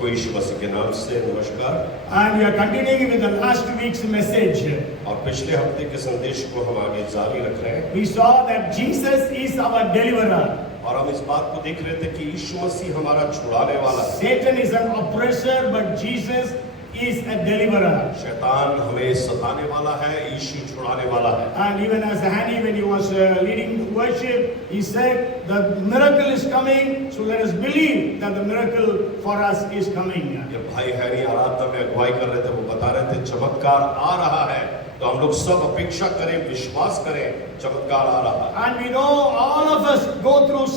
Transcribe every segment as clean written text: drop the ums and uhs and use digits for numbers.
सबको यीशु मसीह के नाम से नमस्कार। And we are continuing with the last week's message. और पिछले हफ्ते के संदेश को हम आगे जारी रख रहे हैं। We saw that Jesus is our deliverer. और हम इस बात को देख रहे थे कि यीशु मसीह हमारा छुड़ाने वाला है। Satan is an oppressor, but Jesus is a deliverer. शैतान हमें सताने वाला है, यीशु छुड़ाने वाला है। And even as Hani, when he was leading worship, he said, the miracle is coming, so let us believe that the miracle for us is coming. जब भाई हैरी आराधना में अगुवाई कर रहे थे, वो बता रहे थे चमत्कार आ रहा है, तो हम लोग सब अपेक्षा करें, विश्वास करें, चमत्कार आ रहा है। And we know all of us go through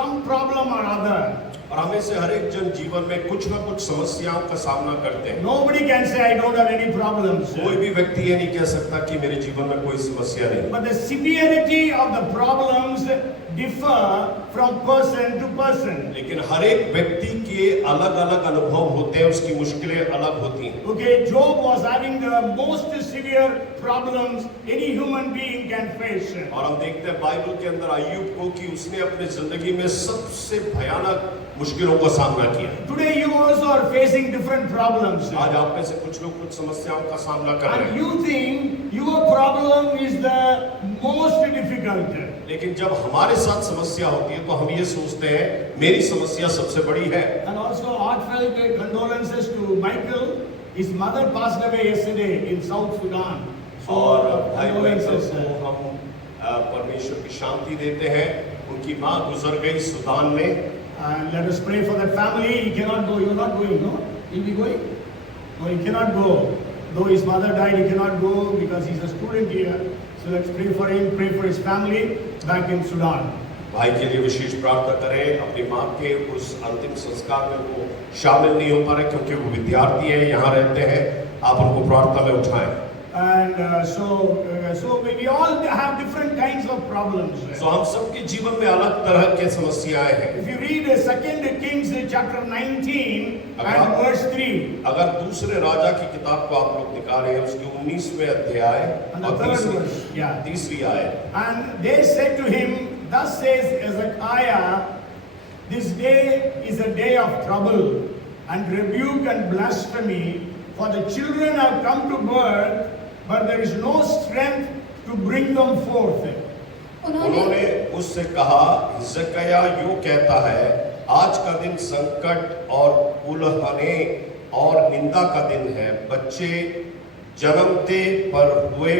some problem or other. और हमें से हर एक जन जीवन में कुछ ना कुछ समस्याओं का सामना करते हैं। Nobody can say I don't have any problems. कोई भी व्यक्ति ये नहीं कह सकता कि मेरे जीवन में कोई समस्या नहीं। But the severity of the problems differ from person to person. लेकिन हर एक व्यक्ति के अलग-अलग अनुभव होते हैं, उसकी मुश्किलें अलग होती हैं। Okay, Job was having the most severe problems any human being can face. और हम देखते हैं बाइबल के अंदर अय्यूब को कि उसने अपने जिंदगी में सबसे भयानक मुश्किलों का सामना किया। Today you also are facing different problems. आज आप में से कुछ लोग कुछ समस्याओं का सामना कर रहे And हैं। you think your problem is the most difficult. लेकिन जब हमारे साथ समस्या होती है तो हम ये सोचते हैं मेरी समस्या सबसे बड़ी है। And also heartfelt condolences to Michael. His mother passed away yesterday in South Sudan. और भाई condolences. को हम परमेश्वर की शांति देते हैं। उनकी माँ गुजर गई सुदान में। And let us pray for that family. He cannot go. You are not going, no? He'll be going? No, he cannot go. Though his mother died, he cannot go because he's a student here. So let's pray for him, pray for his family back in Sudan. भाई के लिए विशेष प्रार्थना करें। अपनी माँ के उस अंतिम संस्कार में वो शामिल नहीं हो पा रहे क्योंकि वो विद्यार्थी हैं, यहाँ रहते हैं। आप उनको प्रार्थना में उठाएं। And so we all have different kinds of problems. तो हम सबके जीवन में अलग तरह के समस्याएं हैं। If you read 2 Kings chapter 19 and verse 3. अगर दूसरे राजा की किताब को आप लोग निकालें, उसके 19वें अध्याय And the third verse, yeah. तीसरी आयत। And they said to him, thus says Hezekiah, this day is a day of trouble and rebuke and blasphemy, for the children have come to birth, but there is no strength to bring them forth. उन्होंने उससे कहा, हिजकिय्याह यूं कहता है, आज का दिन संकट और उल्हने और निंदा का दिन है। बच्चे जन्मते पर हुए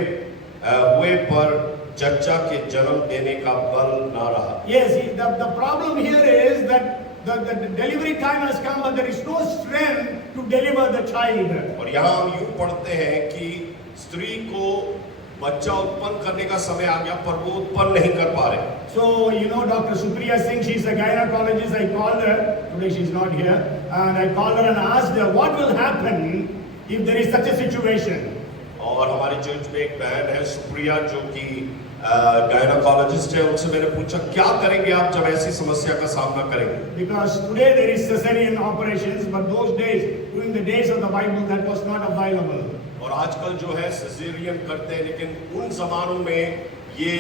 पर जच्चा के जन्म देने का बल ना रहा। Yes, the problem here is that the delivery time has come, but there is no strength to deliver the child. और यहाँ हम यूं पढ़ते हैं कि स्त्री को बच्चा उत्पन्न करने का समय आ गया, पर वो उत्पन्न नहीं कर पा रहे। So, you know, Dr. Supriya Singh, she's a gynecologist. I called her, today she's not here, and I called her and asked her, what will happen if there is such a situation? और हमारी church में एक बहन है सुप्रिया जो कि gynaecologist है, उनसे मैंने पूछा क्या करेंगे आप जब ऐसी समस्या का सामना करेंगे? Because today there is cesarean operations, but those days, during the days of the Bible, that was not available. और आजकल जो है सिजेरियन करते हैं, लेकिन उन जमानों में ये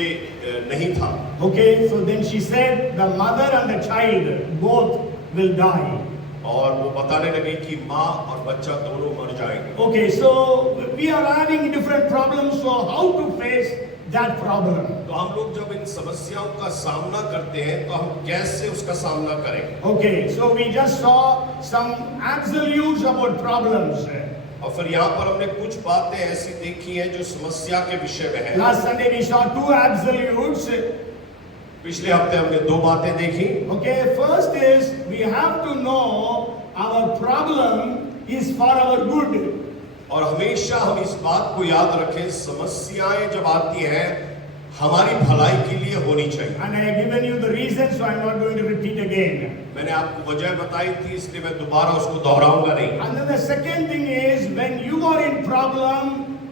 नहीं था। Okay, so then she said, the mother and the child both will die. और वो बताने लगी कि माँ और बच्चा दोनों मर जाएंगे। Okay, so we are having different problems, so how to face that problem? तो हम लोग जब इन समस्याओं का सामना करते हैं तो हम कैसे उसका सामना करें? Okay, so we just saw some absolutes about problems. और फिर यहाँ पर हमने कुछ बातें ऐसी देखी हैं जो समस्या के विषय में है। Last Sunday we saw 2 absolutes. पिछले हफ्ते हमने 2 बातें देखी। Okay, first is we have to know our problem is for our good. और हमेशा हम इस बात को याद रखें, समस्याएं जब आती हैं हमारी भलाई के लिए होनी चाहिए। And I have given you the reason, so I am not going to repeat again. मैंने आपको वजह बताई थी, इसलिए मैं दोबारा उसको दोहराऊंगा नहीं। And then the second thing is, when you are in problem,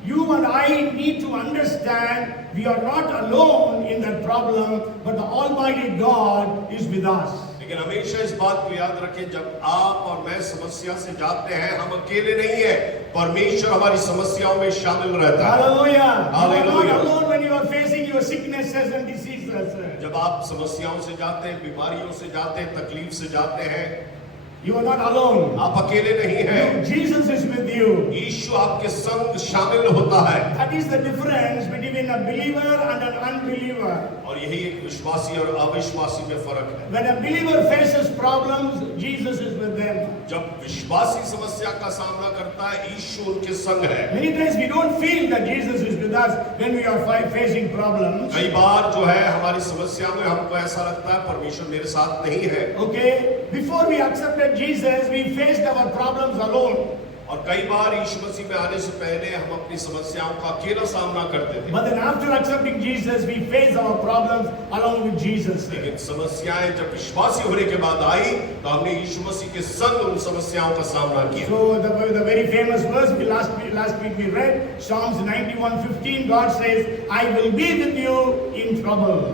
you and I need to understand we are not alone in that problem, but the Almighty God is with us. लेकिन हमेशा इस बात को याद रखें, जब आप और मैं समस्या से जाते हैं हम अकेले नहीं है, परमेश्वर हमारी समस्याओं में शामिल रहता है। Hallelujah. Hallelujah. You are not alone when you are facing your sicknesses and diseases. जब आप समस्याओं से जाते हैं, बीमारियों से जाते हैं, तकलीफ से जाते हैं, You are not alone. आप अकेले नहीं हैं। Jesus is with you. यीशु आपके संग शामिल होता है। That is the difference between a believer and an unbeliever. और यही एक विश्वासी और अविश्वासी में फर्क है। When a believer faces problems, Jesus is with them. जब विश्वासी समस्या का सामना करता है, यीशु उनके संग है। Many times we don't feel that Jesus is with us when we are facing problems. कई बार जो है हमारी समस्या में हमको ऐसा लगता है परमेश्वर मेरे साथ नहीं है। Okay, before we accepted Jesus, we faced our problems alone. और कई बार यीशु मसीह में आने से पहले हम अपनी समस्याओं का अकेला सामना करते थे। But then after accepting Jesus, we face our problems along with Jesus. लेकिन समस्याएं जब विश्वासी होने के बाद आई, तो हमने यीशु मसीह के संग उन समस्याओं का सामना किया। So the very famous verse last week we read, Psalms 91:15, God says, "I will be with you in trouble."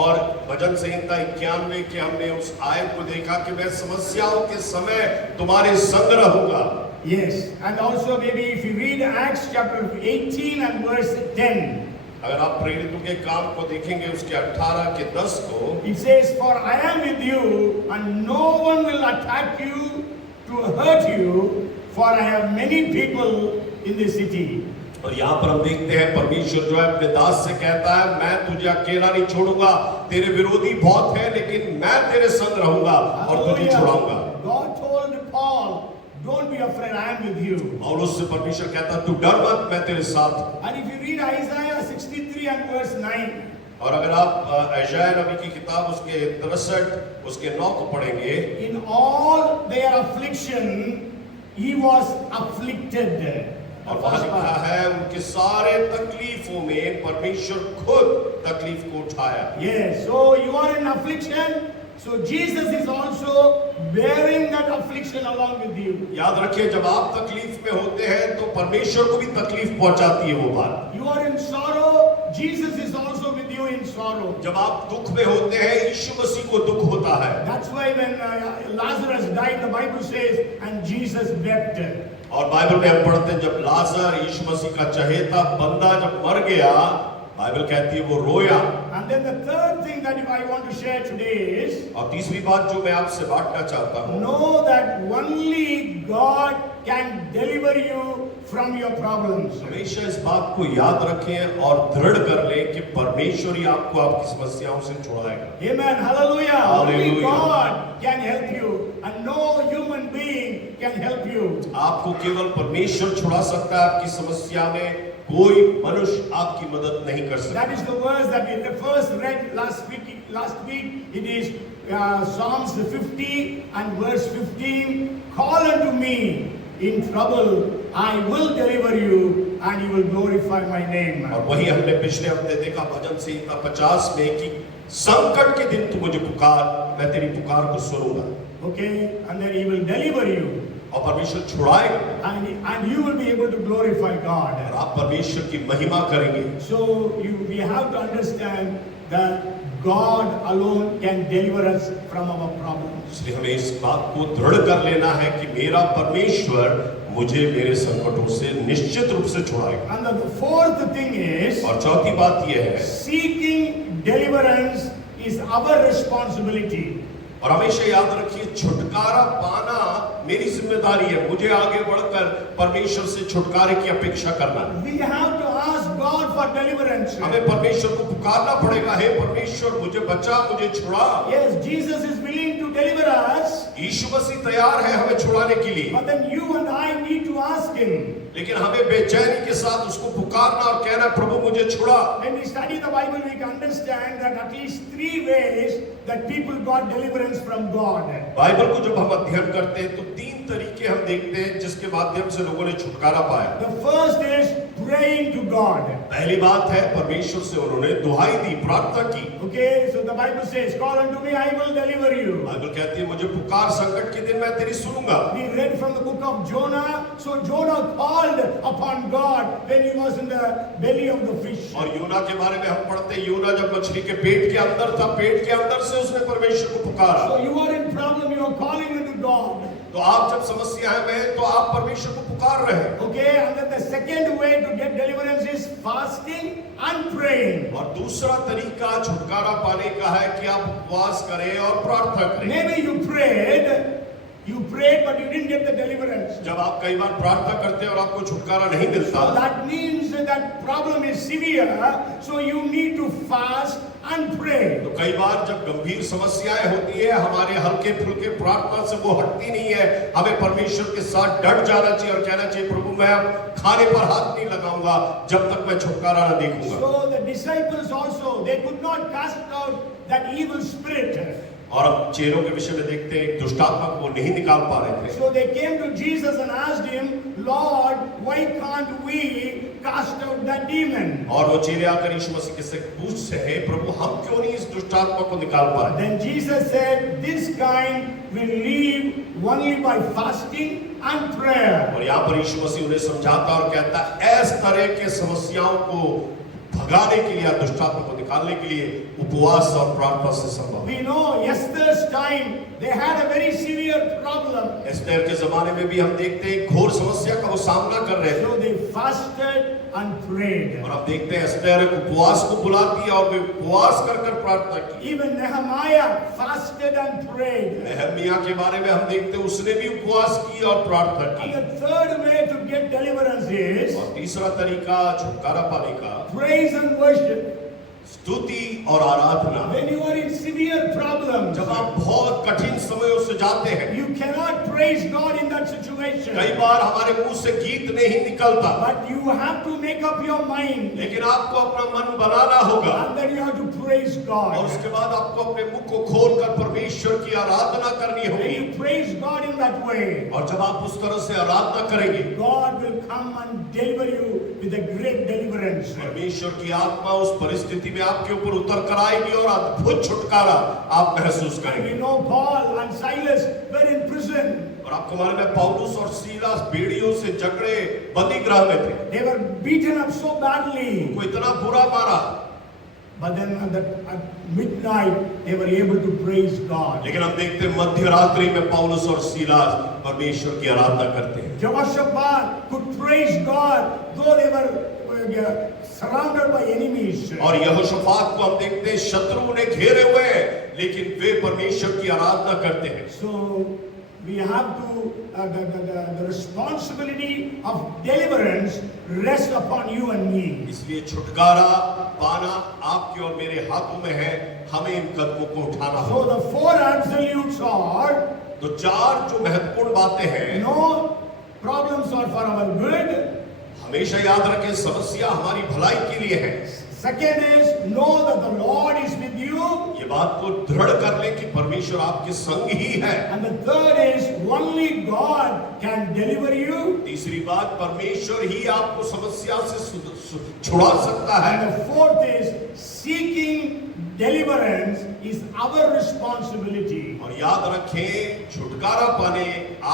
और भजन संहिता 91 के हमने उस आयत को देखा कि मैं समस्याओं के समय तुम्हारे संग रहूंगा। Yes, and also maybe if you read Acts chapter 18 and verse 10, अगर आप प्रेरितों के काम को देखेंगे उसके 18 के 10 को, it says, "For I am with you, and no one will attack you to hurt you, for I have many people in the city." और यहाँ पर हम देखते हैं परमेश्वर जो है अपने दास से कहता है, मैं तुझे अकेला नहीं छोड़ूंगा, तेरे विरोधी बहुत हैं, लेकिन मैं तेरे संग रहूंगा और तुझे छुड़ाऊंगा। God told Paul, "Don't be afraid, I am with you." और उससे परमेश्वर कहता तू डर मत, मैं तेरे साथ हूं। And if you read Isaiah 63 and verse 9, और अगर आप यशायाह नबी की किताब उसके 63 उसके 9 को पढ़ेंगे, in all their affliction, he was afflicted. और वहां लिखा है उनके सारे तकलीफों में परमेश्वर खुद तकलीफ को उठाया। Yes, so you are in affliction, so Jesus is also bearing that affliction along with you. याद रखिए जब आप तकलीफ में होते हैं तो परमेश्वर को भी तकलीफ पहुंचाती है वो बात। You are in sorrow, Jesus is also with you in sorrow. जब आप दुख में होते हैं यीशु मसीह को दुख होता है। That's why when Lazarus died, the Bible says, "And Jesus wept." और बाइबल में हम पढ़ते हैं जब लाजर यीशु मसीह का चहेता बंदा जब मर गया, बाइबल कहती है वो रोया। And then the third thing that I want to share today is, और तीसरी बात जो मैं आपसे बांटना चाहता हूँ, know that only God can deliver you from your problems. हमेशा इस बात को याद रखें और दृढ़ कर लें कि परमेश्वर ही आपको आपकी समस्याओं से छुड़ाएगा। Amen. Hallelujah. Only Hallelujah. God can help you, and no human being can help you. आपको केवल परमेश्वर छुड़ा सकता है आपकी समस्या में, कोई मनुष्य आपकी मदद नहीं कर सकता। That is the verse that we first read last week. It is Psalms 50 and verse 15. "Call unto me in trouble, I will deliver you, and you will glorify my name." और वही हमने पिछले हफ्ते देखा भजन संहिता 50 में कि संकट के दिन तू मुझे पुकार, मैं तेरी पुकार को सुनूंगा। Okay, and then he will deliver you, और परमेश्वर छुड़ाएगा and you will be able to glorify God. और आप परमेश्वर की महिमा करेंगे। So we have to understand that God alone can deliver us from our problems. इसलिए हमें इस बात को दृढ़ कर लेना है कि मेरा परमेश्वर मुझे मेरे संकटों से निश्चित रूप से छुड़ाएगा। And the fourth thing is, और चौथी बात यह है, seeking deliverance is our responsibility. और हमेशा याद रखिए छुटकारा पाना मेरी जिम्मेदारी है। मुझे आगे बढ़कर परमेश्वर से छुटकारे की अपेक्षा करना है। We have to ask God for deliverance. हमें परमेश्वर को पुकारना पड़ेगा, हे परमेश्वर मुझे बचा, मुझे छुड़ा। Yes, Jesus is willing to deliver us, यीशु मसीह तैयार है हमें छुड़ाने के लिए, but then you and I need to ask Him. लेकिन हमें बेचैनी के साथ उसको पुकारना और कहना प्रभु मुझे छुड़ा। When we study the Bible, we can understand that at least 3 ways that people got deliverance from God. Bible को जब हम अध्ययन करते हैं तो 3 तरीके हम देखते हैं जिसके माध्यम से लोगों ने छुटकारा पाया। The first is praying to God. पहली बात है परमेश्वर से उन्होंने दुहाई दी, प्रार्थना की। Okay, so the Bible says, "Call unto me, I will deliver you." Bible कहती है मुझे पुकार, संकट के दिन मैं तेरी सुनूंगा। We read from the book of Jonah. So Jonah called upon God when he was in the belly of the fish. और यूना के बारे में हम पढ़ते हैं, यूना जब मछली के पेट के अंदर था, पेट के अंदर से उसने परमेश्वर को पुकारा। So you are in problem, you are calling unto God. तो आप जब समस्या में तो आप परमेश्वर को पुकार रहे हैं। Okay, and then the second way to get deliverance is fasting and praying. और दूसरा तरीका छुटकारा पाने का है कि आप उपवास करें और प्रार्थना करें। Maybe you prayed You prayed, but you didn't get the deliverance. जब आप कई बार प्रार्थना करते हैं और आपको छुटकारा नहीं मिलता, That means that problem is severe, so you need to fast and pray. तो कई बार जब गंभीर समस्याएं होती है, हमारे हल्के फुल्के प्रार्थना से वो हटती नहीं है, हमें परमेश्वर के साथ डट जाना चाहिए और कहना चाहिए, प्रभु मैं अब खाने पर हाथ नहीं लगाऊंगा जब तक मैं छुटकारा न देखूंगा। So the disciples also, they could not cast out that evil spirit. और अब चेलों के विषय में देखते हैं, एक दुष्टात्मा को नहीं निकाल पा रहे थे। So they came to Jesus and asked him, Lord, why can't we cast out that demon? और वो चेले आकर यीशु मसीह के से पूछते हैं, प्रभु हम क्यों नहीं इस दुष्टात्मा को निकाल पा रहे? Then Jesus said, this kind will live only by fasting and prayer. और यहाँ पर यीशु मसीह उन्हें समझाता और कहता है, इस तरह के समस्याओं को भगाने के लिए, दुष्टात्मा को निकालने के लिए उपवास और प्रार्थना से संभव। We know Esther's time, they had a very severe problem. Esther के जमाने में भी हम देखते हैं घोर समस्या का वो सामना कर रहे थे। So they fasted and prayed. और अब देखते हैं एस्तेर उपवास को बुलाती है और वे उपवास कर कर प्रार्थना की। Even Nehemiah fasted and prayed. नहम्याह के बारे में हम देखते हैं उसने भी उपवास की और प्रार्थना की। And the third way to get deliverance is और तीसरा तरीका छुटकारा पाने का praise and worship. स्तुति और आराधना। When you are in severe problems, जब आप बहुत कठिन समयों से जाते हैं, you cannot praise God in that situation. कई बार हमारे मुंह से गीत नहीं निकलता, But you have to make up your mind. लेकिन आपको अपना मन बनाना होगा And then you have to praise और God. उसके बाद आपको अपने मुख को खोलकर परमेश्वर की आराधना करनी When होगी। you praise God in that way, और जब आप उस तरह से आराधना करेंगे, God will come and deliver you with a great deliverance. परमेश्वर की आत्मा उस परिस्थिति में आपके ऊपर उतर कर आएगी और अद्भुत छुटकारा आप महसूस And करेंगे। we know Paul and Silas were in prison. और आपको मालूम है पौलुस और सीलास बेड़ियों से जकड़े बंदी गृह में थे। They were beaten up so badly. उनको इतना बुरा मारा, But then at midnight, they were able to praise God. लेकिन हम देखते हैं मध्य रात्रि में पौलुस और सीलास परमेश्वर की आराधना करते हैं। Jehoshaphat could praise God though they were surrounded by enemies. और यहोशाफात को हम देखते हैं शत्रु उन्हें घेरे हुए हैं, लेकिन वे परमेश्वर की आराधना करते हैं। So we have to the responsibility of deliverance rests upon you and me. इसलिए छुटकारा पाना आपके और मेरे हाथों में है, हमें इन कदमों को उठाना So होगा। the four absolutes are: तो चार जो महत्वपूर्ण बातें हैं, no, problems are for our good. हमेशा याद रखें समस्या हमारी भलाई के लिए है। Second is, know that the Lord is with you. ये बात को दृढ़ कर ले कि परमेश्वर आपके संग ही है। And the third is, only God can deliver you. तीसरी बात, परमेश्वर ही आपको समस्या से छुड़ा सकता है। And the fourth is, seeking deliverance is our responsibility. और याद रखें छुटकारा पाने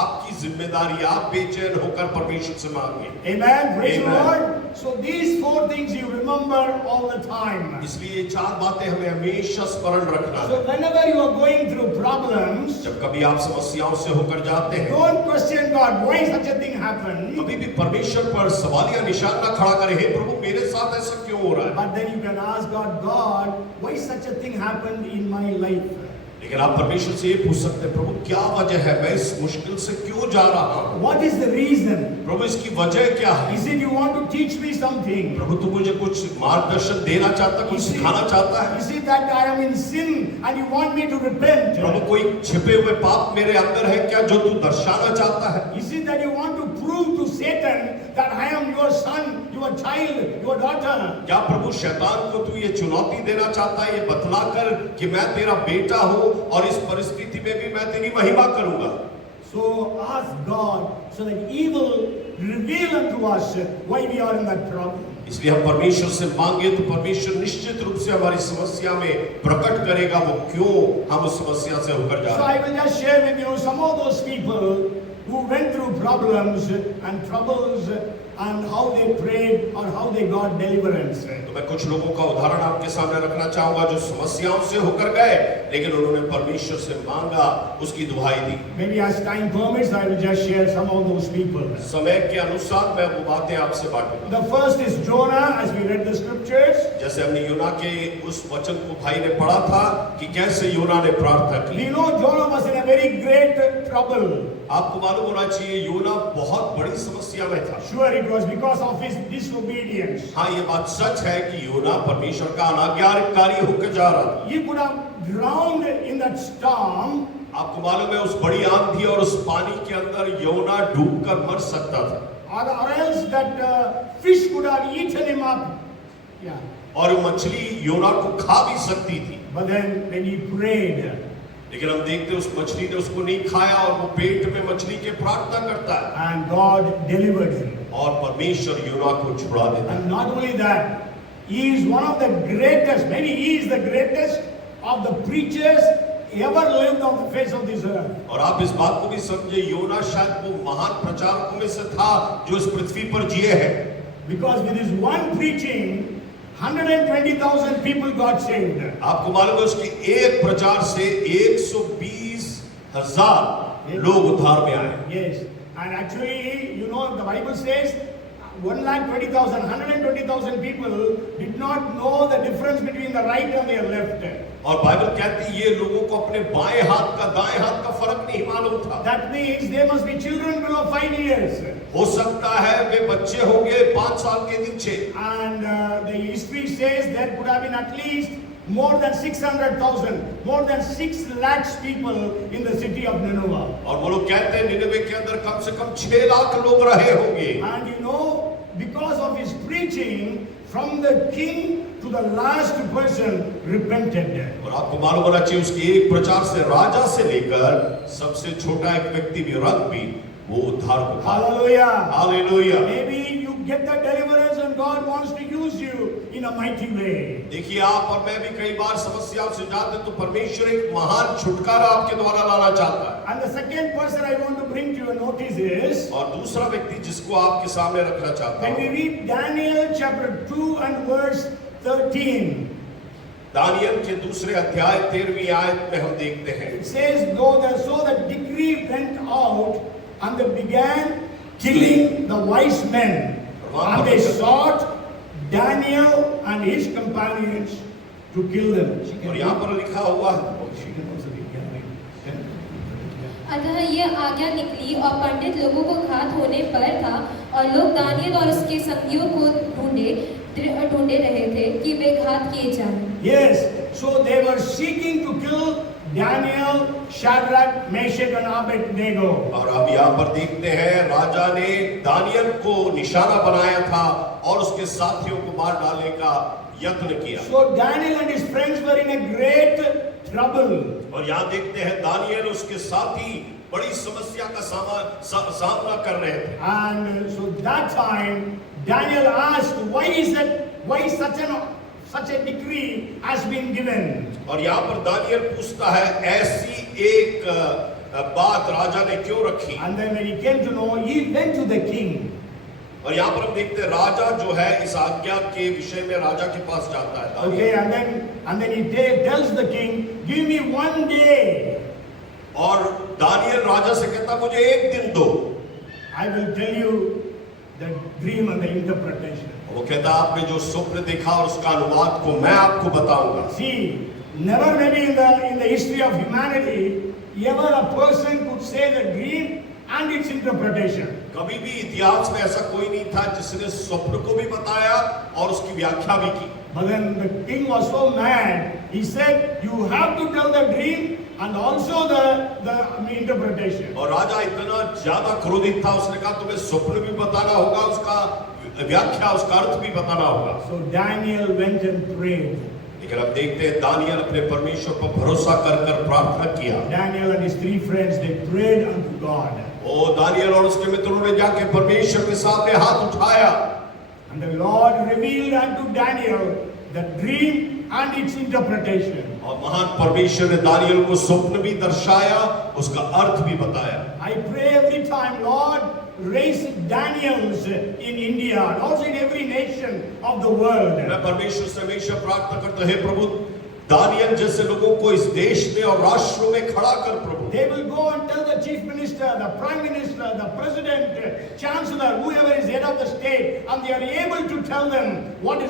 आपकी जिम्मेदारी, आप बेचैन होकर परमेश्वर से मांगे। Amen. Praise the Amen. Lord. So these four things you remember all the time. इसलिए ये चार बातें हमें हमेशा स्मरण रखना So है। whenever you are going through problems, जब कभी आप समस्याओं से होकर जाते हैं, don't question God. Why such a thing happened? कभी भी परमेश्वर पर सवालिया निशान ना खड़ा करें, हे प्रभु मेरे साथ ऐसा क्यों हो रहा है? But then you can ask God, God, why such a thing happened in my life? लेकिन आप परमेश्वर से ये पूछ सकते हैं, प्रभु क्या वजह है, मैं इस मुश्किल से क्यों जा रहा हूँ? What is the reason? प्रभु इसकी वजह क्या है? Is it you want to teach me something? प्रभु तू मुझे कुछ मार्गदर्शन देना चाहता, कुछ Is it- सिखाना चाहता है? Is it that I am in sin and you want me to repent? प्रभु कोई छिपे हुए पाप मेरे अंदर है क्या जो तू दर्शाना चाहता है? Is it that you want to prove to Satan that I am your son, your child, your daughter? क्या प्रभु शैतान को तू ये चुनौती देना चाहता है, ये बतलाकर कि मैं तेरा बेटा हूँ और इस परिस्थिति में भी मैं तेरी महिमा करूंगा? So ask God so that He will reveal unto us why we are in that problem. इसलिए हम परमेश्वर से मांगे तो परमेश्वर निश्चित रूप से हमारी समस्या में प्रकट करेगा वो क्यों हम उस समस्या से होकर जा So रहे I will just share with you some of those people who went through problems and troubles and how they prayed or how they got deliverance. तो मैं कुछ लोगों का उदाहरण आपके सामने रखना चाहूंगा जो समस्याओं से होकर गए लेकिन उन्होंने परमेश्वर से मांगा, उसकी दुहाई दी। Maybe as time permits, I will just share some of those people. समय के अनुसार मैं वो बातें आपसे बांटूंगा। The first is Jonah, as we read the scriptures. जैसे हमने योना के उस वचन को भाई ने पढ़ा था कि कैसे योना ने प्रार्थना की। We know Jonah was in a very great trouble. आपको मालूम होना चाहिए योना बहुत बड़ी समस्या में था। Sure, it was because of his disobedience. हाँ, ये बात सच है कि योना परमेश्वर का अनाज्ञाकारी होकर जा रहा था। He could have drowned in that storm. आपको मालूम है उस बड़ी आंधी और उस पानी के अंदर योना डूबकर मर सकता था। Or else that fish could have eaten him up. Yeah. और वो मछली योना को खा भी सकती थी। But then when he prayed, लेकिन हम देखते हैं उस मछली ने उसको नहीं खाया और वो पेट में मछली के प्रार्थना करता है and God delivered him. और परमेश्वर योना को छुड़ा देता है। And not only that, he is one of the greatest, maybe he is the greatest of the preachers ever lived on the face of this earth. और आप इस बात को भी समझे, योना शायद वो महान प्रचारकों में से था जो इस पृथ्वी पर जिए हैं। Because with his one preaching, 120,000 people got saved. आपको मालूम है उसके एक प्रचार से 120,000 लोग उद्धार में आए। Yes. And actually, you know, the Bible says 120,000, 120,000 people did not know the difference between the right and their left. और बाइबल कहती है ये लोगों को अपने बाएं हाथ का दाएं हाथ का फर्क नहीं मालूम था। That means they must be children below 5 years. हो सकता है वे बच्चे होंगे 5 साल के नीचे। And the history says there could have been at least more than 600,000, more than 6 lakhs people in the city of Nineveh. और वो लोग कहते हैं निनवे के अंदर कम से कम 6 लाख लोग रहे होंगे। And you know, because of his preaching, from the king to the last person repented. और आपको मालूम होना चाहिए उसके एक प्रचार से राजा से लेकर सबसे छोटा एक व्यक्ति भी रंग भी वो उद्धार को पाया। Hallelujah. Hallelujah. Maybe you get the deliverance and God wants to use you in a mighty way. देखिए आप और मैं भी कई बार समस्याओं से जाते हैं तो परमेश्वर एक महान छुटकारा आपके द्वारा लाना चाहता है। And the second person I want to bring to your notice is, और दूसरा व्यक्ति जिसको आपके सामने रखना चाहता when we हूं, read Daniel chapter 2 and verse 13, Daniel के दूसरे अध्याय 13वीं आयत में हम देखते हैं it says, so the decree went out and they began killing the wise men, and they sought Daniel and his companions to kill them. और यहाँ पर लिखा हुआ है अतः यह आज्ञा निकली और पंडित लोगों को घात होने पर था और लोग दानियल और उसके संगियों को ढूंढे रहे थे कि वे घात किए जाएं। Yes, so they were seeking to kill Daniel, Shadrach, Meshach and Abednego. और अब यहाँ पर देखते हैं राजा ने दानियल को निशाना बनाया था और उसके साथियों को मार डालने का यत्न किया। So Daniel and his friends were in a great trouble. और यहाँ देखते हैं दानियल और उसके साथी बड़ी समस्या का सामना कर रहे थे। And so that time Daniel asked, why such a decree has been given? और यहाँ पर दानियल पूछता है ऐसी एक बात राजा ने क्यों रखी? And then when he came to know, he went to the king. और यहाँ पर हम देखते हैं राजा जो है इस आज्ञा के विषय में राजा के पास जाता है। Okay, and then he tells the king, give me 1 day. और दानियल राजा से कहता मुझे 1 दिन दो। I will tell you the dream and the interpretation. वो कहता आपने जो स्वप्न देखा और उसका अनुवाद को मैं आपको बताऊंगा। See, never maybe in the history of humanity ever a person could say the dream and its interpretation. कभी भी इतिहास में ऐसा कोई नहीं था जिसने स्वप्न को भी बताया और उसकी व्याख्या भी की। But then the king was so mad. He said, you have to tell the dream and also the interpretation. और राजा इतना ज्यादा क्रोधित था उसने कहा तुम्हें स्वप्न भी बताना होगा उसका व्याख्या उसका अर्थ भी बताना होगा। So Daniel went and prayed. लेकिन अब देखते हैं दानियल अपने परमेश्वर पर भरोसा कर प्रार्थना किया। Daniel and his 3 friends, they prayed unto God. ओ दानियल और उसके मित्रों ने जाके परमेश्वर के सामने हाथ उठाया। And the Lord revealed unto Daniel the dream and its interpretation. और महान परमेश्वर ने दानियल को स्वप्न भी दर्शाया उसका अर्थ भी बताया। I pray every time, Lord, raise Daniels in India and also in every nation of the world. मैं परमेश्वर से हमेशा प्रार्थना करता है प्रभु दानियल जैसे लोगों को इस देश में और राष्ट्रों में खड़ा कर प्रभु। They will go and tell the chief minister, the prime minister, the president, chancellor, whoever is head of the state, and they are able to tell them what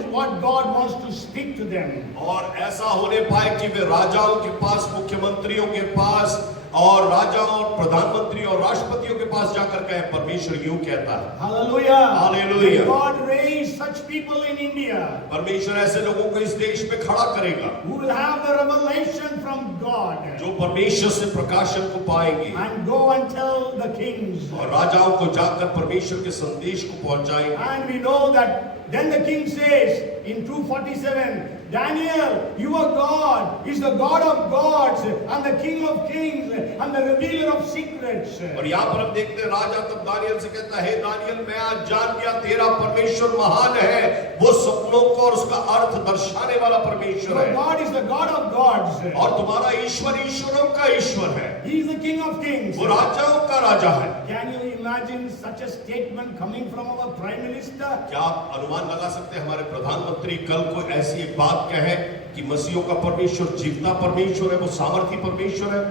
God wants to speak to them. और ऐसा होने पाए कि वे राजाओं के पास, मुख्यमंत्रियों के पास और राजाओं और प्रधानमंत्री और राष्ट्रपतियों के पास जाकर कहे परमेश्वर यूं कहता है। Hallelujah. Hallelujah. May God raise such people in India परमेश्वर ऐसे लोगों को इस देश में खड़ा करेगा who will have the revelation from God जो परमेश्वर से प्रकाशन को पाएंगे and go and tell the kings. और राजाओं को जाकर परमेश्वर के संदेश को पहुंचाएंगे। And we know that then the king says in 247, Daniel, your God is the God of gods and the King of kings and the revealer of secrets. और यहाँ पर हम देखते हैं राजा तब दानियल से कहता है दानियल मैं आज जान गया तेरा परमेश्वर महान है वो सपनों को और उसका अर्थ दर्शाने वाला परमेश्वर Your है God is the God of gods. और तुम्हारा ईश्वर ईश्वरों का ईश्वर है He is the King of kings. वो राजाओं का राजा है। Can you imagine such a statement coming from our prime minister? क्या आप अनुमान लगा सकते हैं हमारे प्रधानमंत्री कल को ऐसी एक बात कहे कि मसीहों का परमेश्वर जीवता परमेश्वर है वो सामर्थी परमेश्वर है।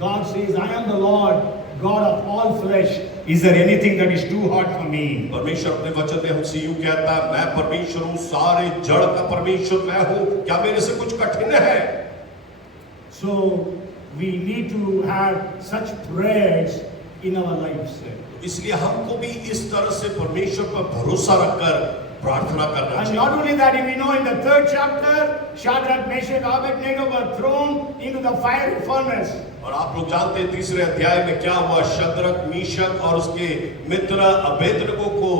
God says, I am the Lord, God of all flesh. Is there anything that is too hard for me? परमेश्वर अपने वचन में हमसे यूं कहता है मैं परमेश्वर हूँ सारे जड़ का परमेश्वर मैं हूँ क्या मेरे से कुछ कठिन है? So we need to have such prayers in our lives. इसलिए हमको भी इस तरह से परमेश्वर पर भरोसा रखकर प्रार्थना करना And चाहिए। not only that, if we know in the 3rd chapter, Shadrach, Meshach, Abednego were thrown into the fiery furnace. और आप लोग जानते हैं तीसरे अध्याय में क्या हुआ शद्रक मीशक और उसके मित्र अबेदनगो को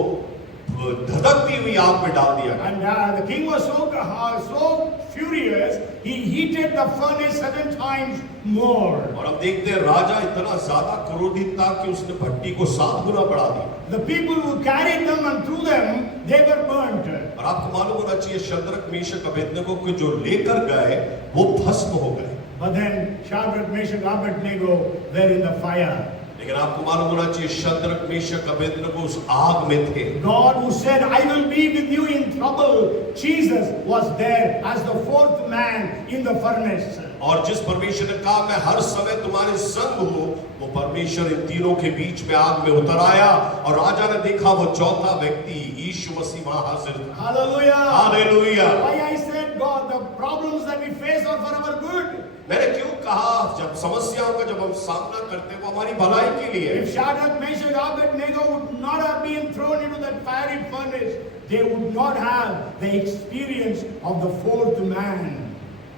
धधकती हुई आग में डाल दिया। And the king was so furious, he heated the furnace 7 times more. और हम देखते हैं राजा इतना ज्यादा क्रोधित था कि उसने भट्टी को 7 गुना बढ़ा दिया। The people who carried them and threw them, they were burnt. और आपको मालूम होना चाहिए शद्रक मीशक अबेदनगो को जो लेकर गए वो भस्म हो गए। But then Shadrach, Meshach, Abednego were in the fire. लेकिन आपको मालूम होना चाहिए शद्रक मीशक अबेदनगो उस आग में थे। God who said, I will be with you in trouble, Jesus was there as the 4th man in the furnace. और जिस परमेश्वर ने कहा मैं हर समय तुम्हारे संग हूँ वो परमेश्वर इन तीनों के बीच में आग में उतर आया और राजा ने देखा वो चौथा व्यक्ति यीशु मसीह वहां हाजिर था। Hallelujah. Hallelujah. Why I said God, the problems that we face are for our good. मैंने क्यों कहा जब समस्याओं का जब हम सामना करते हैं वो हमारी भलाई के लिए है। If Shadrach, Meshach, Abednego would not have been thrown into that fiery furnace, they would not have the experience of the 4th man.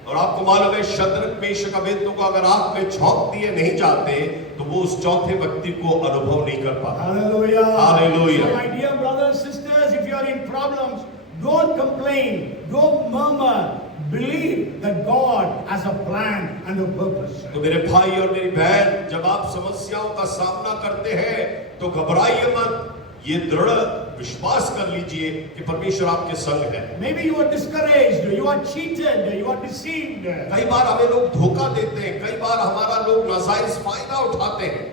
और आपको मालूम है शद्रक मेशक अबेदनगो को अगर आग में झोंक दिए नहीं जाते तो वो उस चौथे व्यक्ति को अनुभव नहीं कर पाता। Hallelujah. Hallelujah. So my dear brothers and sisters, if you are in problems, don't complain, don't murmur. Believe that God has a plan and a purpose. तो मेरे भाई और मेरी बहन जब आप समस्याओं का सामना करते हैं तो घबराइए मत ये दृढ़ विश्वास कर लीजिए कि परमेश्वर आपके संग है। Maybe you are discouraged, you are cheated, you are deceived. कई बार हमें लोग धोखा देते हैं कई बार हमारा लोग नाजायज फायदा उठाते हैं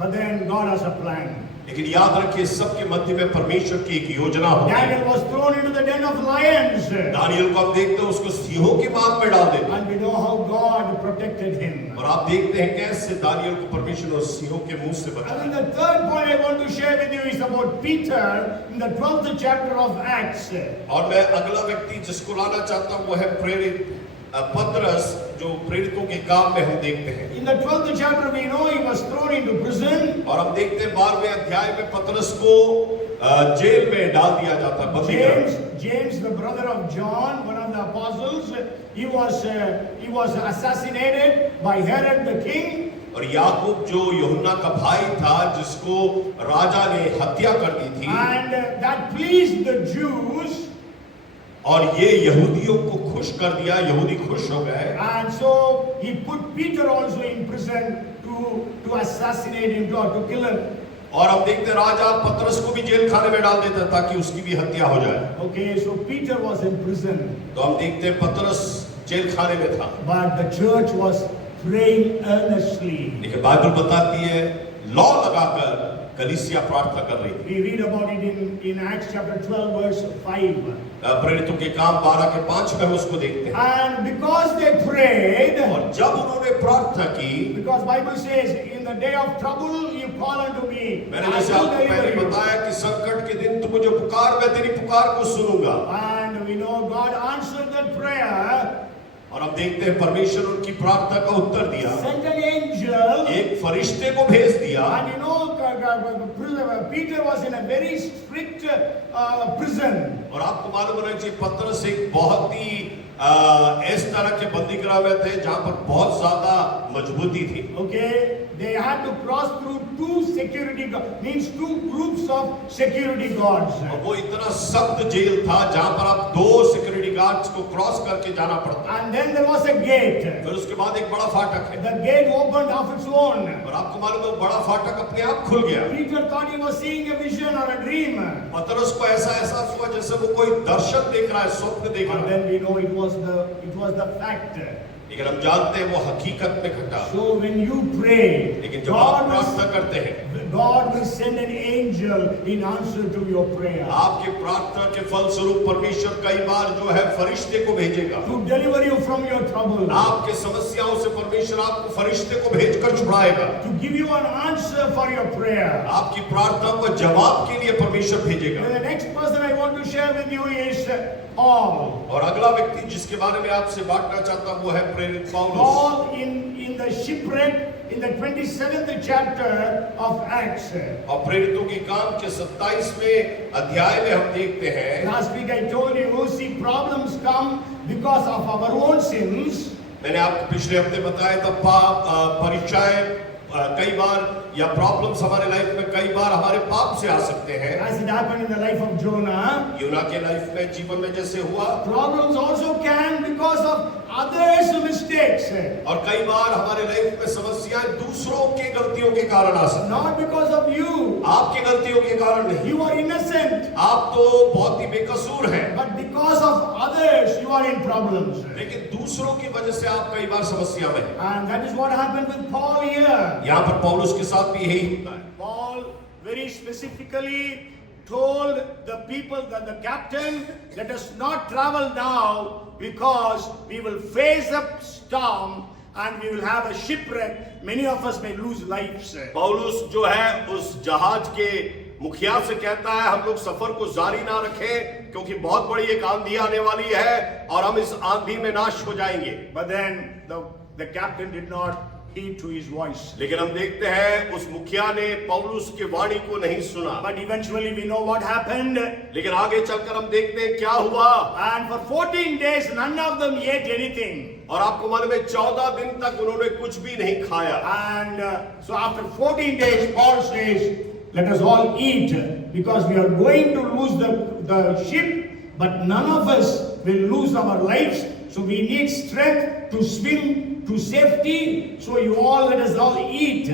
But then God has a plan. लेकिन याद रखिए सबके मध्य में परमेश्वर की एक योजना होती है। Daniel was thrown into the den of lions. Daniel को आप देखते हैं उसको सिंहों की बाग में डाल देते हैं And we know how God protected him. और आप देखते हैं कैसे दानियल को परमेश्वर और सिंहों के मुंह से And बचाया। then the third point I want to share with you is about Peter in the 12th chapter of Acts. और मैं अगला व्यक्ति जिसको लाना चाहता हूँ वो है प्रेरित पतरस जो प्रेरितों के काम में हम देखते हैं। In the 12th chapter we know he was thrown into prison. और हम देखते हैं 12वें अध्याय में पतरस को जेल में डाल दिया जाता है बंदी कर। James, the brother of John, one of the apostles, he was assassinated by Herod the king. और याकूब जो यूहन्ना का भाई था जिसको राजा ने हत्या कर दी थी And that pleased the Jews. और ये यहूदियों को खुश कर दिया यहूदी खुश हो गए And so he put Peter also in prison to assassinate him, to kill him. और हम देखते राजा पतरस को भी जेल खाने में डाल देता ताकि उसकी भी हत्या हो जाए। Okay, so Peter was in prison, तो हम देखते हैं पतरस जेल खाने में था but the church was praying earnestly. लेकिन बाइबल बताती है लॉ लगाकर कलीसिया प्रार्थना कर रही थी। We read about it in Acts chapter 12 verse 5. प्रेरितों के काम 12:5 में हम उसको देखते हैं। And because they prayed, और जब उन्होंने प्रार्थना की, because Bible says, in the day of trouble you call unto me, मैंने I जैसे will आपको पहले deliver you. बताया कि संकट के दिन तू मुझे पुकार, मैं तेरी पुकार को सुनूंगा। And we know God answered that prayer, और हम देखते हैं परमेश्वर उनकी प्रार्थना का उत्तर दिया, sent an angel, एक फरिश्ते को भेज दिया। and you know Peter was in a very strict prison. और आपको मालूम होना चाहिए पतरस एक बहुत ही इस तरह के बंदीगृह में थे जहां पर बहुत ज्यादा मजबूती थी। Okay, they had to cross through two security guards, means two groups of security guards. और वो इतना सख्त जेल था जहां पर आप 2 सिक्योरिटी गार्ड्स को क्रॉस करके जाना पड़ता है। And then there was a gate. फिर उसके बाद एक बड़ा फाटक है, The gate opened of its own. और आपको मालूम है वो बड़ा फाटक अपने आप खुल गया। Peter thought he was seeing a vision or a dream. पतरस को ऐसा एहसास हुआ जैसे वो कोई दर्शन देख रहा है, स्वप्न देख But रहा है। then we know it was the fact. लेकिन हम जानते हैं वो हकीकत में घटा। So when you pray, लेकिन जब आप प्रार्थना करते हैं, God will send an angel in answer to your prayer आपके प्रार्थना के फलस्वरूप परमेश्वर कई बार जो है फरिश्ते को भेजेगा to deliver you from your trouble, आपके समस्याओं से। परमेश्वर आपको फरिश्ते को भेजकर छुड़ाएगा, to give you an answer for your prayer. आपकी प्रार्थना को जवाब के लिए परमेश्वर भेजेगा। The next person I want to share with you is Paul. और अगला व्यक्ति जिसके बारे में आपसे बांटना चाहता हूं वो है प्रेरित पौलुस। Paul in the shipwreck in the 27th chapter of Acts. और प्रेरितों के काम के 27वें अध्याय में हम देखते हैं, Last week I told you, see, problems come because of our own sins. मैंने आपको पिछले हफ्ते बताया था पाप परिचय कई बार या प्रॉब्लम्स हमारे लाइफ में कई बार हमारे पाप से आ सकते हैं। As it happened in the life of Jonah, यूना के लाइफ में, जीवन में जैसे हुआ, problems also can because of others' mistakes. और कई बार हमारे लाइफ में समस्याएं दूसरों के गलतियों के कारण आ सकती हैं। Not because of you. आपकी गलतियों के कारण नहीं, You are innocent. आप तो बहुत ही बेकसूर हैं, But because of others, you are in problems. लेकिन दूसरों की वजह से आप कई बार समस्या में हैं। And that is what happened with Paul here. यहाँ पर पौलुस के साथ भी यही होता है। Paul very specifically told the people, that the captain, let us not travel now because we will face a storm and we will have a shipwreck. Many of us may lose lives. पौलुस जो है उस जहाज के मुखिया से कहता है हम लोग सफर को जारी ना रखें क्योंकि बहुत बड़ी एक आंधी आने वाली है और हम इस आंधी में नाश हो जाएंगे। But then the captain did not heed to his voice. लेकिन हम देखते हैं उस मुखिया ने पौलुस की वाणी को नहीं सुना। But eventually we know what happened. लेकिन आगे चलकर हम देखते हैं क्या हुआ। And for 14 days none of them ate anything. और आपको मालूम है 14 दिन तक उन्होंने कुछ भी नहीं खाया। And so after 14 days Paul says, let us all eat because we are going to lose the ship, but none of us will lose our lives. So we need strength to swim to safety. So you all, let us all eat.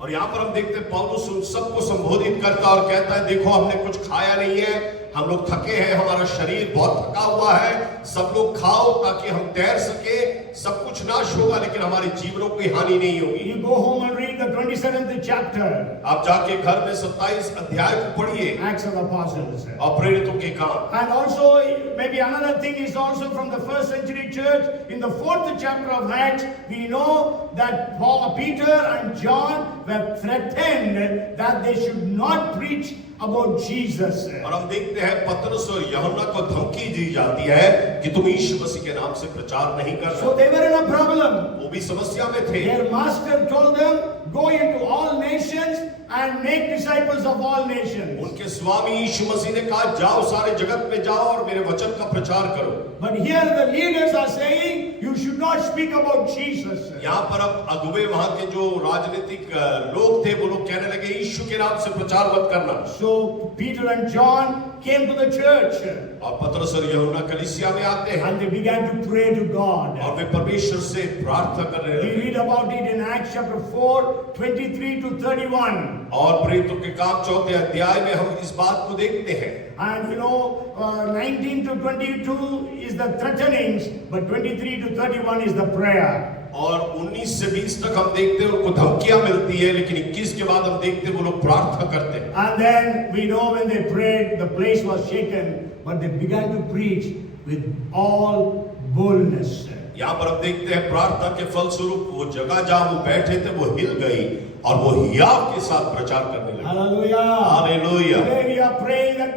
और यहाँ पर हम देखते हैं पौलुस उन सबको संबोधित करता और कहता है देखो हमने कुछ खाया नहीं है, हम लोग थके हैं, हमारा शरीर बहुत थका हुआ है, सब लोग खाओ ताकि हम तैर सके। सब कुछ नाश होगा लेकिन हमारे जीवनों की हानि नहीं होगी। You go home and read the 27th chapter. आप जाके घर में 27 अध्याय को पढ़िए, Acts of the Apostles. और प्रेरितों के काम। And also, maybe another thing is also from the first century church. In the 4th chapter of Acts, we know that Peter and John were threatened that they should not preach about Jesus. और हम देखते हैं पतरस और यूहन्ना को धमकी दी जाती है कि तुम यीशु मसीह के नाम से प्रचार नहीं करना। So they were in a problem. वो भी समस्या में थे। Their master told them, go into all nations and make disciples of all nations. उनके स्वामी यीशु मसीह ने कहा जाओ सारे जगत में जाओ और मेरे वचन का प्रचार करो। But here the leaders are saying you should not speak about Jesus. यहाँ पर अब अगुवे वहां के जो राजनीतिक लोग थे वो लोग कहने लगे यीशु के नाम से प्रचार मत करना। So Peter and John came to the church. और पतरस और यूहन्ना कलीसिया में आते हैं And they began to pray to God. और वे परमेश्वर से प्रार्थना करने We लगे। read about it in Acts chapter 4, 23 to 31. और प्रेरितों के काम 4थे अध्याय में हम इस बात को देखते हैं। And 19 to 22 is the threatenings, but 23 to 31 is the prayer. और 19 से 20 तक हम देखते हैं उनको धमकियां मिलती है, लेकिन 21 के बाद हम देखते हैं वो लोग प्रार्थना करते हैं। And then we know when they prayed, the place was shaken, but they began to preach with all boldness. यहाँ पर हम देखते हैं प्रार्थना के फलस्वरूप वो जगह जहां वो बैठे थे वो हिल गई और वो हियाव के साथ प्रचार करने लगे। Hallelujah. Hallelujah. Today we are praying that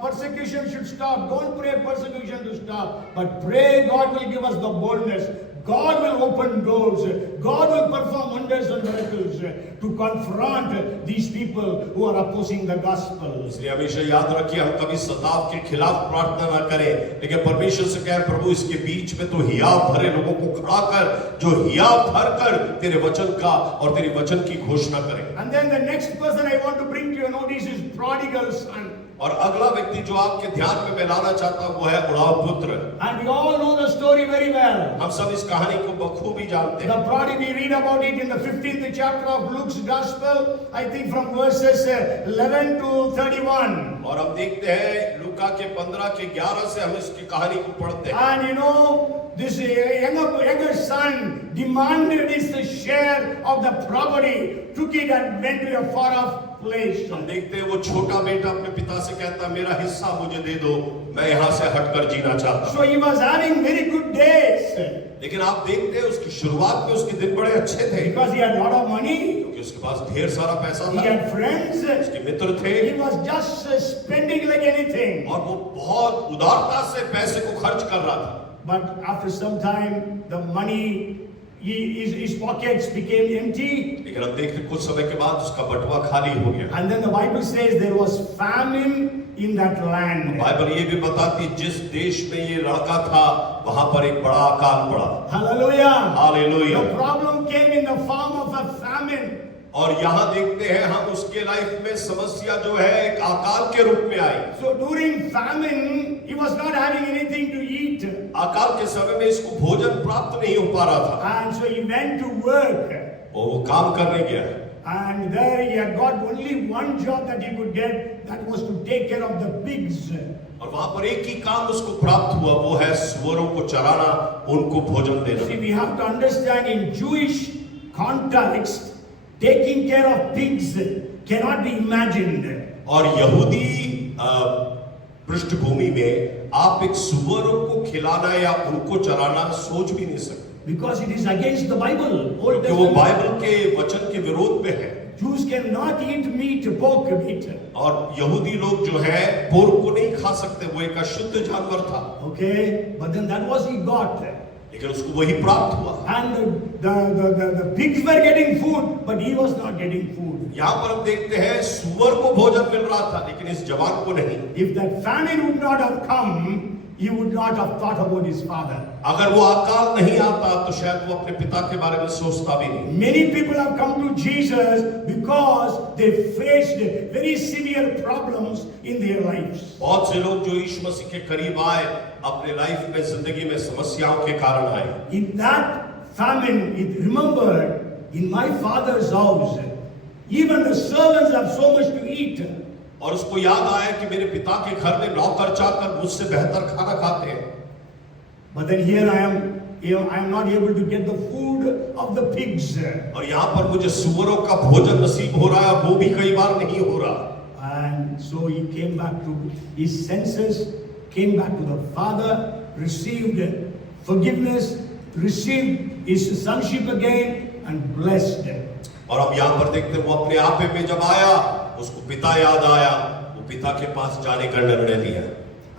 persecution should stop. Don't pray persecution to stop, but pray God will give us the boldness. God will open doors. God will perform wonders and miracles to confront these people who are opposing the gospel. इसलिए हमेशा याद रखिए, हम कभी सताव के खिलाफ प्रार्थना ना करें, लेकिन परमेश्वर से कहें, प्रभु इसके बीच में तो हियाव भरे लोगों को खड़ा कर, जो हियाव भर कर तेरे वचन का और तेरी वचन की घोषणा करें। And then the next person I want to bring to your notice is prodigal son. और अगला व्यक्ति जो आपके ध्यान में मैं लाना चाहता हूं वो है उड़ाव पुत्र। And we all know the story very well. हम सब इस कहानी को बखूबी जानते हैं। The prodigal, we read about it in the 15th chapter of Luke's Gospel, I think from verses 11 to 31. और हम देखते हैं लूका के 15 के 11 से हम इसकी कहानी को पढ़ते हैं। And this younger son demanded his share of the property, took it and went to a far off place. हम देखते हैं वो छोटा बेटा अपने पिता से कहता, मेरा हिस्सा मुझे दे दो, मैं यहाँ से हटकर जीना चाहता हूँ। So he was having very good days. लेकिन आप देखते हैं उसकी शुरुआत में उसके दिन बड़े अच्छे थे, Because he had a lot of money, क्योंकि उसके पास ढेर सारा पैसा he था, had friends, उसके मित्र थे, he was just spending like anything. और वो बहुत उदारता से पैसे को खर्च कर रहा था। But after some time, the money, his pockets became empty. लेकिन हम देखते कुछ समय के बाद उसका बटुआ खाली हो गया। And then the Bible says there was famine in that land. Bible ये भी बताती है जिस देश में ये लड़का था वहां पर एक बड़ा अकाल पड़ा। Hallelujah. Hallelujah. The problem came in the form of a famine. और यहाँ देखते हैं हम उसके लाइफ में समस्या जो है एक अकाल के रूप में आई। So during famine, he was not having anything to eat. अकाल के समय में इसको भोजन प्राप्त नहीं हो पा रहा था। And so he went to work. और वो काम करने गया। And there he had got only one job that he could get, that was to take care of the pigs. और वहां पर एक ही काम उसको प्राप्त हुआ, वो है सुअरों को चराना, उनको भोजन देना। See, we have to understand in Jewish context, taking care of pigs cannot be imagined. और यहूदी पृष्ठभूमि में आप एक सुअरों को खिलाना या उनको चराना सोच भी नहीं सकते, Because it is against the Bible. Old क्योंकि वो Testament. बाइबल के वचन के विरोध में है। Jews cannot eat meat, pork meat. और यहूदी लोग जो है पोर्क को नहीं खा सकते, वो एक अशुद्ध जानवर था। Okay, but then that was he got. लेकिन उसको वही प्राप्त हुआ। And the pigs were getting food, but he was not getting food. यहाँ पर हम देखते हैं सुअर को भोजन मिल रहा था, लेकिन इस जवान को नहीं। If that famine would not have come, he would not have thought about his father. अगर वो अकाल नहीं आता तो शायद वो अपने पिता के बारे में सोचता भी नहीं। Many people have come to Jesus because they faced very severe problems in their lives. बहुत से लोग जो यीशु मसीह के करीब आए अपने लाइफ में जिंदगी में समस्याओं के कारण आए। In that famine, it remembered, in my father's house, even the servants have so much to eat. और उसको याद आया कि मेरे पिता के घर में नौकर चाकर मुझसे बेहतर खाना खाते हैं। But then here I am not able to get the food of the pigs. और यहाँ पर मुझे सुअरों का भोजन नसीब हो रहा है और वो भी कई बार नहीं हो रहा। And so he came back to his senses, came back to the father, received forgiveness, received his sonship again, and blessed. और अब यहाँ पर देखते हैं वो अपने आपे में जब आया उसको पिता याद आया, वो पिता के पास जाने का निर्णय लिया।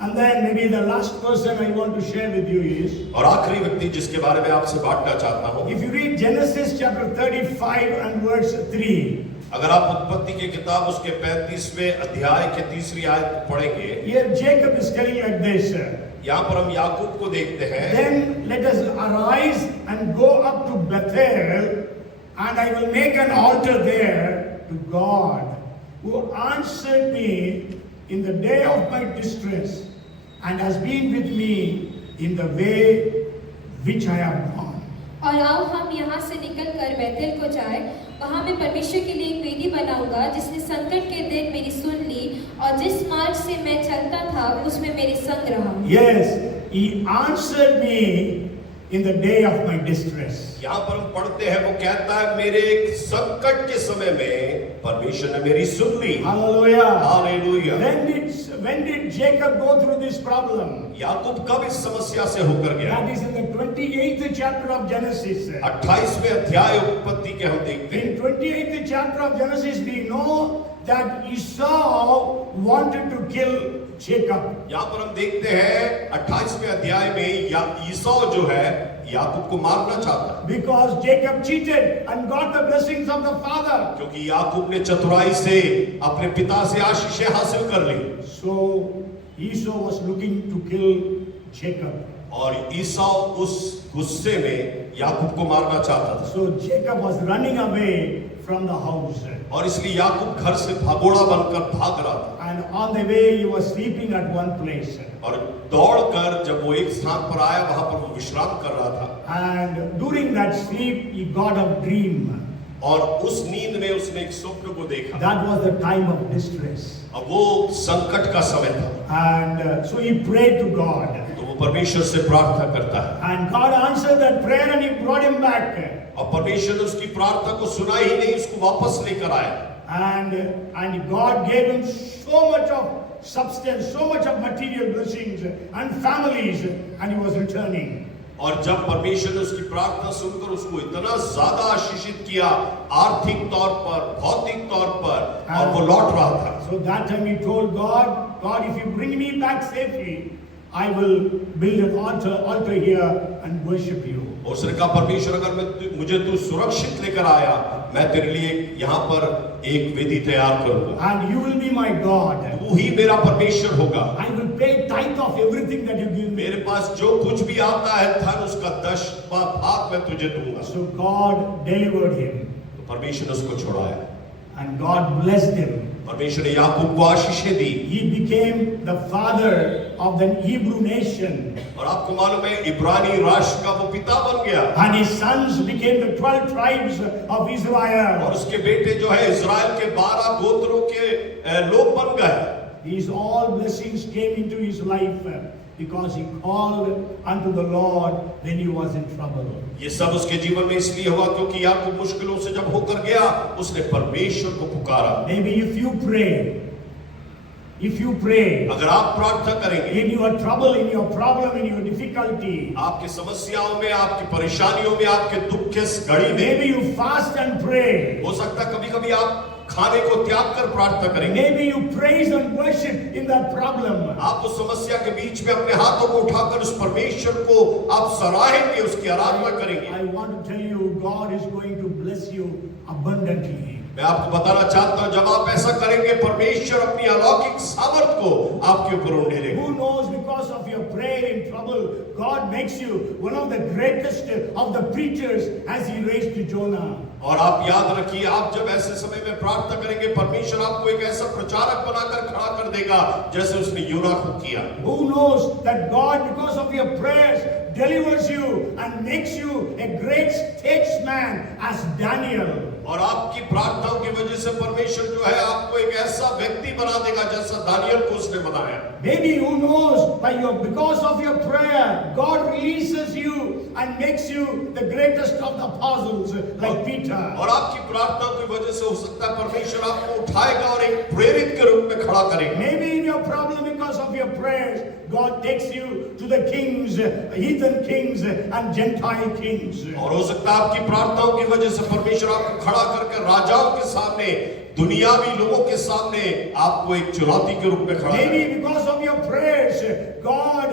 And then maybe the last person I want to share with you is, और आखिरी व्यक्ति जिसके बारे में आपसे बांटना चाहता हूँ, if you read Genesis chapter 35 and verse 3, अगर आप उत्पत्ति की किताब उसके 35वें अध्याय के 3री आयत पढ़ेंगे, here Jacob is telling like this, यहाँ पर हम याकूब को देखते हैं। then let us arise and go up to Bethel, and I will make an altar there to God, who answered me in the day of my distress, and has been with me in the way which I have gone. और आओ हम यहाँ से निकलकर बैतल को जाए, वहाँ मैं परमेश्वर के लिए एक वेदी बनाऊंगा, जिसने संकट के दिन मेरी सुन ली और जिस मार्ग से मैं चलता था उसमें मेरे संग रहा। Yes, he answered me in the day of my distress. यहाँ पर हम पढ़ते हैं, वो कहता है मेरे एक संकट के समय में परमेश्वर ने मेरी सुन ली। Hallelujah. Hallelujah. When did Jacob go through this problem? याकूब कब इस समस्या से होकर गया? That is in the 28th chapter of Genesis. 28वें अध्याय उत्पत्ति के हम देखते हैं। In 28th chapter of Genesis, we know that Esau wanted to kill Jacob. यहाँ पर हम देखते हैं 28वें अध्याय में ईसौ जो है याकूब को मारना चाहता है, Because Jacob cheated and got the blessings of the father. क्योंकि याकूब ने चतुराई से अपने पिता से आशीषें हासिल कर ली। So Esau was looking to kill Jacob. और ईसौ उस गुस्से में याकूब को मारना चाहता था। So Jacob was running away from the house. और इसलिए याकूब घर से भगोड़ा बनकर भाग रहा था। And on the way he was sleeping at one place. और दौड़कर जब वो एक स्थान पर आया, वहां पर वो विश्राम कर रहा था। And during that sleep he got a dream. और उस नींद में उसने एक स्वप्न को देखा। That was the time of distress. अब वो संकट का समय था। And so he prayed to God. तो वो परमेश्वर से प्रार्थना करता है। And God answered that prayer and he brought him back. और परमेश्वर ने उसकी प्रार्थना को सुना ही नहीं, उसको वापस लेकर आया। And God gave him so much of substance, so much of material blessings and families, and he was returning. और जब परमेश्वर ने उसकी प्रार्थना सुनकर उसको इतना ज्यादा आशीषित किया, आर्थिक तौर पर, भौतिक तौर पर, और वो लौट रहा था। So that time he told God, God, if you bring me back safely, I will build an altar here and worship you. और उसने कहा, परमेश्वर अगर मुझे तू सुरक्षित लेकर आया, मैं तेरे लिए यहाँ पर एक वेदी तैयार करूंगा। And you will be my God. तू ही मेरा परमेश्वर होगा। I will pay tithe of everything that you give me. मेरे पास जो कुछ भी आता है धन, उसका 10वां भाग मैं तुझे दूंगा। So God delivered him. तो परमेश्वर ने उसको छुड़ाया। And God blessed him. परमेश्वर ने याकूब को आशीषें दी। He became the father of the Hebrew nation. और आपको मालूम है, इब्रानी राष्ट्र का वो पिता बन गया। And his sons became the 12 tribes of Israel. और उसके बेटे जो है इज़राइल के 12 गोत्रों के लोग बन गए। These all blessings came into his life because he called unto the Lord when he was in trouble. ये सब उसके जीवन में इसलिए हुआ क्योंकि याकूब मुश्किलों से जब होकर गया, उसने परमेश्वर को पुकारा। Maybe if you pray, अगर आप प्रार्थना करेंगे, in your trouble, in your problem, in your difficulty, आपकी समस्याओं में, आपकी परेशानियों में, आपके दुख के घड़ी में, maybe you fast and pray, हो सकता है कभी-कभी आप खाने को त्याग कर प्रार्थना करेंगे। maybe you praise and worship in that problem. आप उस समस्या के बीच में अपने हाथों को उठाकर उस परमेश्वर को आप सराहेंगे, उसकी आराधना करेंगे। I want to tell you, God is going to bless you abundantly. मैं आपको बताना चाहता हूं, जब आप ऐसा करेंगे, परमेश्वर अपनी अलौकिक सामर्थ को आपके ऊपर उंडेलेगा। Who knows, because of your prayer in trouble, God makes you one of the greatest of the preachers as he raised Jonah. और आप याद रखिए, आप जब ऐसे समय में प्रार्थना करेंगे, परमेश्वर आपको एक ऐसा प्रचारक बनाकर खड़ा कर देगा जैसे उसने योना को किया। Who knows that God, because of your prayers, delivers you and makes you a great statesman as Daniel. और आपकी प्रार्थनाओं की वजह से परमेश्वर जो है आपको एक ऐसा व्यक्ति बना देगा जैसा दानियल को उसने बनाया। Maybe who knows, because of your prayer, God releases you and makes you the greatest of the apostles like Peter. और आपकी प्रार्थनाओं की वजह से हो सकता है परमेश्वर आपको उठाएगा और एक प्रेरित के रूप में खड़ा करेगा। Maybe in your problem, because of your prayers, God takes you to the kings, heathen kings and Gentile kings. और हो सकता है आपकी प्रार्थनाओं की वजह से परमेश्वर आपको खड़ा करके राजाओं के सामने, दुनियावी लोगों के सामने आपको एक चुनौती के रूप में खड़ा करेगा। Maybe because of your prayers, God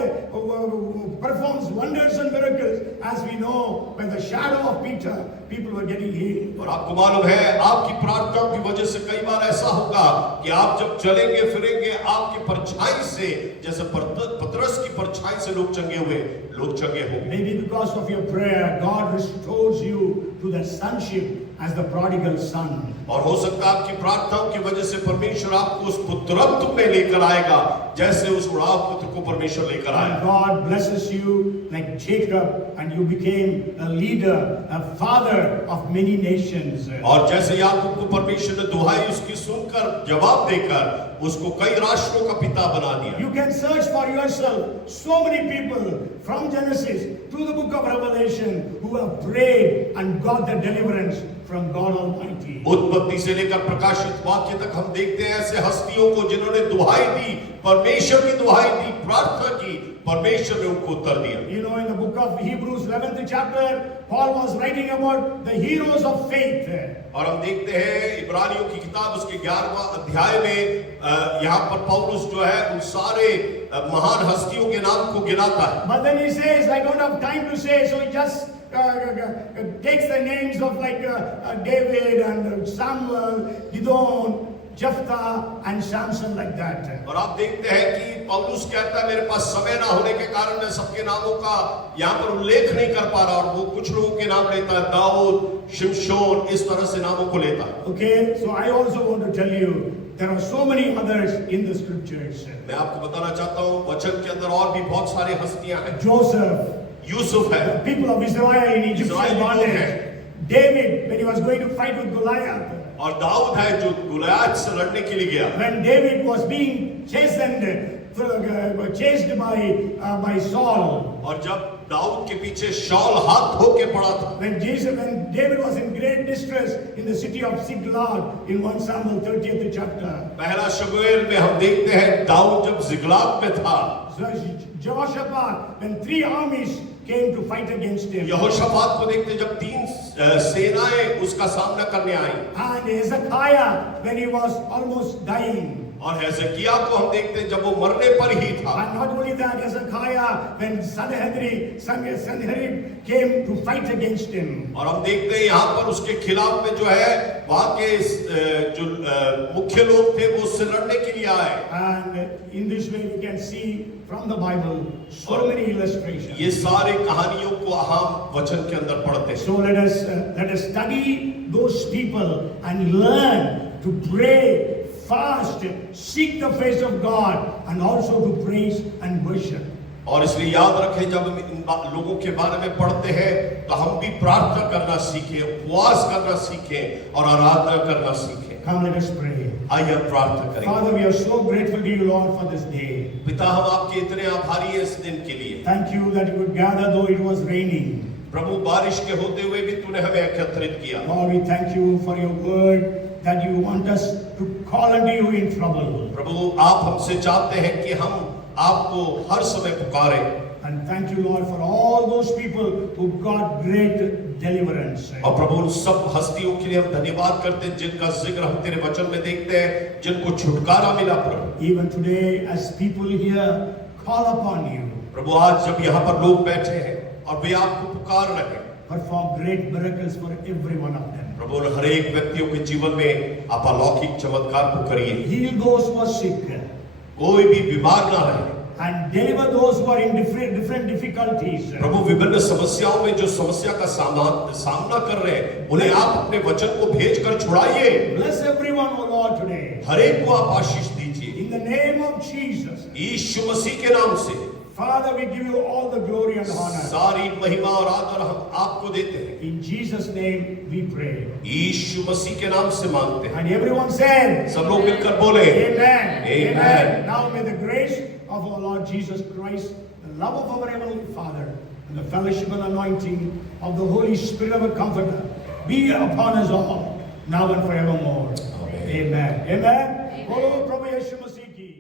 performs wonders and miracles. As we know, by the shadow of Peter, people were getting healed. और आपको मालूम है, आपकी प्रार्थनाओं की वजह से कई बार ऐसा होगा कि आप जब चलेंगे फिरेंगे, आपकी परछाई से, जैसे पतरस की परछाई से लोग चंगे हुए, लोग चंगे होंगे। Maybe because of your prayer, God restores you to the sonship as the prodigal son. और हो सकता है आपकी प्रार्थनाओं की वजह से परमेश्वर आपको उस पुत्रत्व में लेकर आएगा जैसे उस उड़ाव पुत्र को परमेश्वर लेकर And आया। God blesses you like Jacob, and you became a leader, a father of many nations. और जैसे याकूब को परमेश्वर ने दुहाई उसकी सुनकर जवाब देकर उसको कई राष्ट्रों का पिता बना दिया। You can search for yourself so many people from Genesis to the book of Revelation who have prayed and got the deliverance from God Almighty. उत्पत्ति से लेकर प्रकाशित वाक्य तक हम देखते हैं ऐसे हस्तियों को जिन्होंने दुहाई दी, परमेश्वर की दुहाई दी, प्रार्थना की, परमेश्वर ने उनको उत्तर दिया। You know, in the book of Hebrews 11th chapter, Paul was writing about the heroes of faith. और हम देखते हैं इब्रानियों की किताब उसके 11वां अध्याय में यहाँ पर पौलुस जो है उन सारे महान हस्तियों के नाम को गिनाता है। But then he says, I don't have time to say, so he just takes the names of like David and Samuel, Gideon, Jephthah and Samson like that. और आप देखते हैं कि पौलुस कहता है मेरे पास समय ना होने के कारण मैं सबके नामों का यहाँ पर उल्लेख नहीं कर पा रहा, और वो कुछ लोगों के नाम लेता है, दाऊद, शिमशोन, इस तरह से नामों को लेता है। Okay, so I also want to tell you, there are so many others in the scriptures. मैं आपको बताना चाहता हूँ वचन के अंदर और भी बहुत सारे हस्तियां हैं। Joseph, यूसुफ है, the people of Israel in Egyptian इस्राएली लोग bondage. हैं। David, when he was going to fight with Goliath. और दाऊद है जो गुलायात से लड़ने के लिए गया। When David was being chased by Saul. और जब दाऊद के पीछे शाऊल हाथ धो के पड़ा था, When David was in great distress in the city of Ziklag in 1 Samuel 30th chapter. पहला शमूएल में हम देखते हैं दाऊद जब जिगलाग में था, Jehoshaphat, when 3 armies came to fight against him. यहोशापात को देखते जब 3 सेनाएं उसका सामना करने आई, And Hezekiah, when he was almost dying. और हेzeकिया को हम देखते हैं जब वो मरने पर ही था। And not only that, Hezekiah, when Sanherib came to fight against him. और हम देखते हैं यहाँ पर उसके खिलाफ में जो है वहाँ के जो मुख्य लोग थे वो उससे लड़ने के लिए आए। And in this way we can see from the Bible so many illustrations. ये सारे कहानियों को हम वचन के अंदर पढ़ते हैं। So let us study those people and learn to pray, fast, seek the face of God, and also to praise and worship. और इसलिए याद रखें जब हम इन लोगों के बारे में पढ़ते हैं तो हम भी प्रार्थना करना सीखें, उपवास करना सीखें और आराधना करना सीखें। Come, let us pray. आइए हम प्रार्थना करें। Father, we are so grateful to you, Lord, for this day. पिता, हम आपके इतने आभारी हैं इस दिन के लिए। Thank you that you could gather though it was raining. प्रभु, बारिश के होते हुए भी तूने हमें एकत्रित किया। Lord, we thank you for your word that you want us to call unto you in trouble. प्रभु, आप हमसे चाहते हैं कि हम आपको हर समय पुकारें। And thank you, Lord, for all those people who got great deliverance. और प्रभु, उन सब हस्तियों के लिए हम धन्यवाद करते हैं जिनका जिक्र हम तेरे वचन में देखते हैं, जिनको छुटकारा मिला। प्रभु, Even today, as people here call upon you, प्रभु, आज जब यहाँ पर लोग बैठे हैं और वे आपको पुकार रहे हैं, perform great miracles for every one of them. प्रभु, हर एक व्यक्तियों के जीवन में आप अलौकिक चमत्कार को करिए। Heal those who are sick कोई भी बीमार ना रहे, and deliver those who are in different difficulties. प्रभु, विभिन्न समस्याओं में जो समस्या का सामना कर रहे हैं उन्हें आप अपने वचन को भेजकर छुड़ाइए। Bless everyone, O Lord, today. हर एक को आप आशीष दीजिए In the name of Jesus. यीशु मसीह के नाम से। Father, we give you all the glory and honor. सारी महिमा और आदर हम आपको देते हैं। In Jesus' name we pray. यीशु मसीह के नाम से मांगते हैं। And everyone said, सब लोग मिलकर बोले Amen. Amen. Now may the grace of our Lord Jesus Christ, the love of our Heavenly Father, and the fellowship and anointing of the Holy Spirit of a Comforter be upon us all, now and forevermore. Amen. Amen. Amen. Bolo Prabhu Yeshu Masih ki.